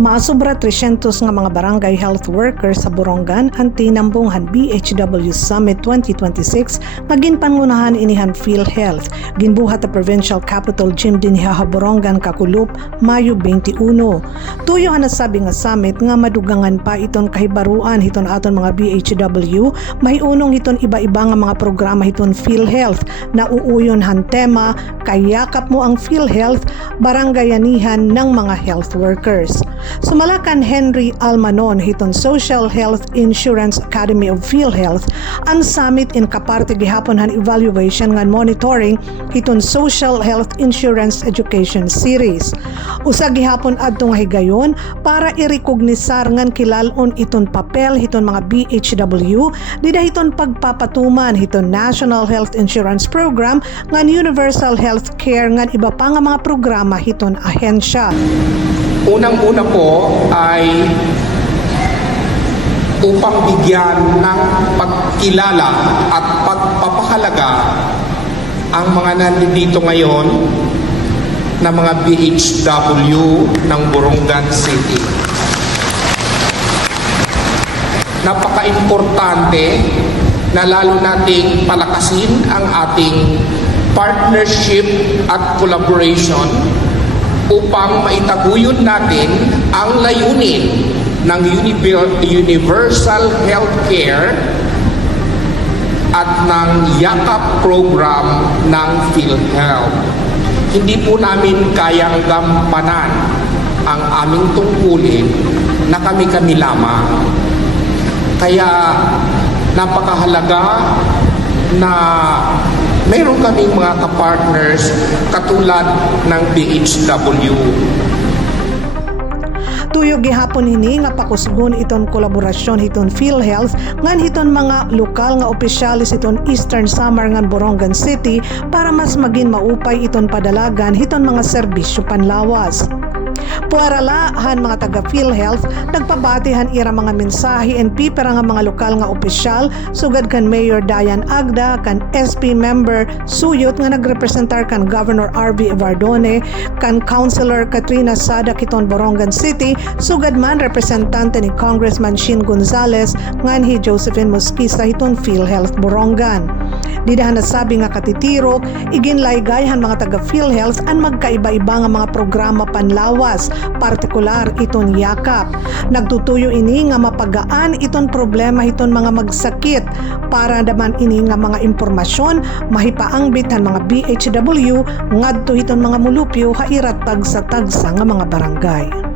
Masobra 300 nga mga barangay health workers sa Borongan ang tinambunghan BHW Summit 2026 nga ginpangunahan inihan PhilHealth. Ginbuhat ta Provincial Capital Gym dinhi sa Borongan Kakulup Mayo 21. Tuyo na sabi nga summit nga madugangan pa iton kahibaruan hiton aton mga BHW, mahiunong hiton iba-iba nga mga programa hiton PhilHealth na uuyon han tema kayakap mo ang PhilHealth barangayanihan ng mga health workers. Sumalakan Henry Almanon hiton Social Health Insurance Academy of PhilHealth ang summit in kaparte gihapon han evaluation ngan monitoring hiton Social Health Insurance Education Series. Usa gihapon adtong higayon para irekognisar ngan kilalon iton papel hiton mga BHW dida hiton pagpapatuman hiton National Health Insurance Program ngan Universal Health Care ngan iba pa nga mga programa hiton ahensya. Unang-una po ay upang bigyan ng pagkilala at pagpapahalaga ang mga nandito ngayon na mga BHW ng Borongan City. Napaka-importante na lalo nating palakasin ang ating partnership at collaboration upang maitaguyod natin ang layunin ng Universal Healthcare at ng yakap program ng PhilHealth. Hindi po namin kayang gampanan ang aming tungkulin na kami-kami lamang. Kaya napakahalaga na mayroon kaming mga kapartners katulad ng BHW. Tuyo gihapon ini nga pakusgon iton kolaborasyon hiton PhilHealth ngan hiton mga lokal nga opisyalis iton Eastern Samar ngan Borongan City para mas maging maupay iton padalagan hiton mga serbisyo panlawas. Puaralahan mga taga PhilHealth nagpabatihan ira mga mensahe and pipera nga mga lokal nga opisyal sugad kan Mayor Dayan Agda kan SP member Suyot nga nagrepresentar kan Governor RV Evardone kan Councilor Katrina Sada kiton Borongan City sugad man representante ni Congressman Shin Gonzales nganhi Josephine Mosquisa hiton PhilHealth Borongan. Didahan na sabi nga katitirok, iginlaygayhan mga taga PhilHealth ang magkaiba-iba nga mga programa panlawas, partikular iton yakap. Nagtutuyo ini nga mapagaan iton problema iton mga magsakit para naman ini nga mga impormasyon mahipaangbit han mga BHW ngadto iton mga mulupyo hairat tagsa-tagsa nga mga barangay.